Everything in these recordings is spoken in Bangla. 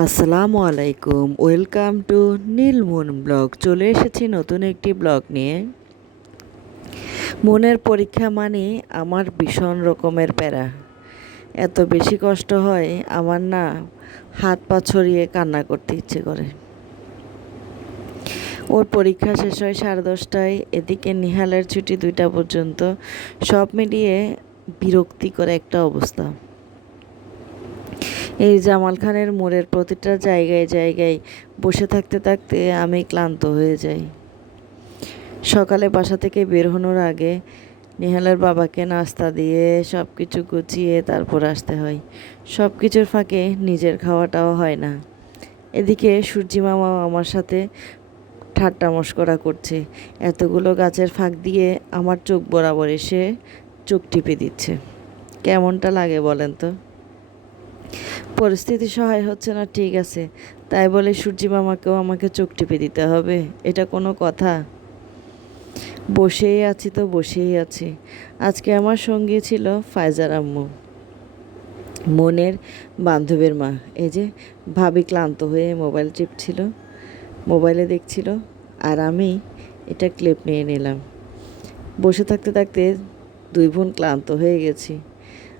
আসসালামু আলাইকুম, ওয়েলকাম টু নীলমুন ব্লগ। চলে এসেছি নতুন একটি ব্লগ নিয়ে। মনের পরীক্ষা মানে আমার ভীষণ রকমের প্যারা। এত বেশি কষ্ট হয়, আমার না হাত পা ছড়িয়ে কান্না করতে ইচ্ছে করে। ওর পরীক্ষা শেষ হয় সাড়ে দশটায়, এদিকে নিহালের ছুটি দুইটা পর্যন্ত। সব মিলিয়ে বিরক্তিকর একটা অবস্থা। এই জামাল খানের মোড়ের প্রতিটা জায়গায় জায়গায় বসে থাকতে থাকতে আমি ক্লান্ত হয়ে যাই। সকালে বাসা থেকে বের হনোর আগে নিহালের বাবাকে নাস্তা দিয়ে সব কিছু গুছিয়ে তারপর আসতে হয়। সব কিছুর ফাঁকে নিজের খাওয়াটাও হয় না। এদিকে সূর্যি মামা আমার সাথে ঠাট্টা মস্করা করছে। এতগুলো গাছের ফাঁক দিয়ে আমার চোখ বরাবর এসে চোখ টিপে দিচ্ছে। কেমনটা লাগে বলেন তো? পরিস্থিতি সহায় হচ্ছে না, ঠিক আছে। তাই বলে সূর্যি মামাকেও আমাকে চোখ টিপে দিতে হবে, এটা কোনো কথা। বসেই আছি তো, বসেই আছি। আজকে আমার সঙ্গী ছিল ফায়জার আম্মু, মনের বান্ধবীর মা। এই যে ভাবি ক্লান্ত হয়ে মোবাইল টিপছিল মোবাইলে দেখছিল, আর আমি এটা ক্লিপ নিয়ে নিলাম। বসে থাকতে থাকতে দুই বোন ক্লান্ত হয়ে গেছি।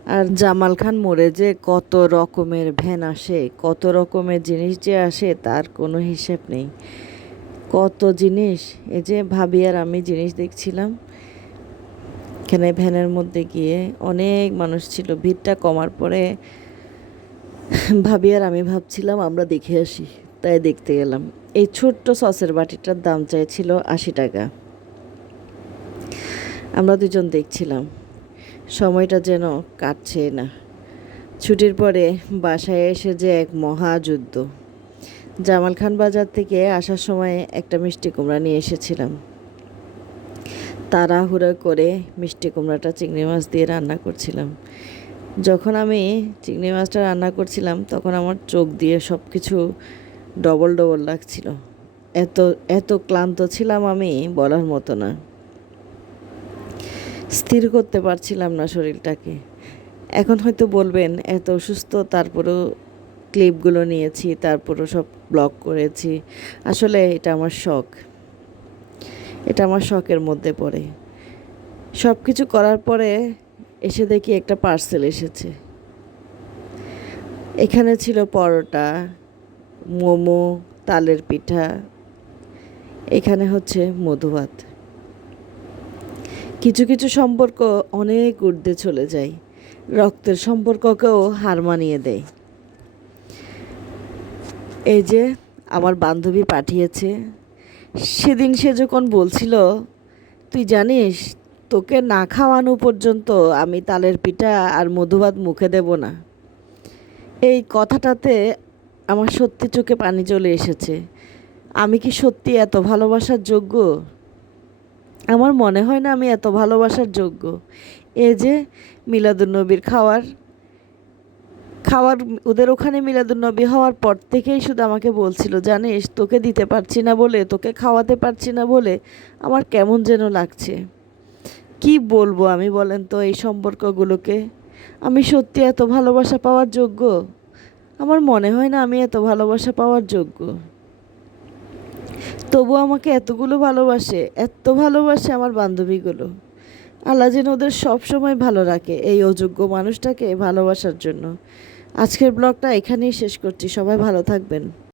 আর জামাল খান মোড়ে যে কত রকমের ভ্যান আসে, কত রকমের জিনিস যে আসে, তার কোনো হিসেব নেই। কত জিনিস, এই যে ভাবি আর আমি জিনিস দেখছিলাম, এখানে ভ্যানের মধ্যে গিয়ে অনেক মানুষ ছিল, ভিড়টা কমার পরে ভাবি আর আমি ভাবছিলাম, আমরা দেখে আসি, তাই দেখতে গেলাম। এই ছোট্ট সসের বাটিটার দাম চাইছিল আশি টাকা। আমরা দুজন দেখছিলাম। সময়টা যেন কাটছে না। ছুটির পরে বাসায় এসে যে এক মহাযুদ্ধ। জামাল খান বাজার থেকে আসার সময় একটা মিষ্টি কুমড়া নিয়ে এসেছিলাম। তাড়াহুড়ো করে মিষ্টি কুমড়াটা চিংড়ি মাছ দিয়ে রান্না করছিলাম। যখন আমি চিংড়ি মাছটা রান্না করছিলাম, তখন আমার চোখ দিয়ে সব কিছু ডবল ডবল লাগছিল। এত এত ক্লান্ত ছিলাম আমি বলার মতো না। স্থির করতে পারছিলাম না শরীরটাকে। এখন হয়তো বলবেন, এত অসুস্থ, তারপরেও ক্লিপগুলো নিয়েছি, তারপরও সব ব্লগ করেছি। আসলে এটা আমার শখ। এটা আমার শখের মধ্যে পড়ে। সব কিছু করার পরে এসে দেখি একটা পার্সেল এসেছে। এখানে ছিল পরোটা, মোমো, তালের পিঠা, এখানে হচ্ছে মধুভাত। কিছু কিছু সম্পর্ক অনেক ঊর্ধ্বে চলে যায়। রক্তের সম্পর্ককেও হার মানিয়ে দেয়। এই যে আমার বান্ধবী পাঠিয়েছে, সেদিন সে যখন বলছিল, তুই জানিস, তোকে না খাওয়ানো পর্যন্ত আমি তালের পিঠা আর মধুভাত মুখে দেব না। এই কথাটাতে আমার সত্যি চোখে পানি চলে এসেছে। আমি কি সত্যি এত ভালোবাসার যোগ্য? আমার মনে হয় না আমি এত ভালোবাসার যোগ্য। এ যে মিলাদুন্নবীর খাওয়ার খাওয়ার, ওদের ওখানে মিলাদুন্নবী হওয়ার পর থেকেই শুধু আমাকে বলছিল, জানিস, তোকে দিতে পারছি না বলে, তোকে খাওয়াতে পারছি না বলে আমার কেমন যেন লাগছে। কি বলব আমি বলেন তো এই সম্পর্কগুলোকে? আমি সত্যি এত ভালোবাসা পাওয়ার যোগ্য? আমার মনে হয় না আমি এত ভালোবাসা পাওয়ার যোগ্য। তবু আমাকে এতগুলো ভালোবাসে, এত ভালোবাসে আমার বান্ধবীগুলো। আল্লাহ যেন ওদের সবসময় ভালো রাখে এই অযোগ্য মানুষটাকে ভালোবাসার জন্য। আজকের ব্লগটা এখানেই শেষ করছি। সবাই ভালো থাকবেন।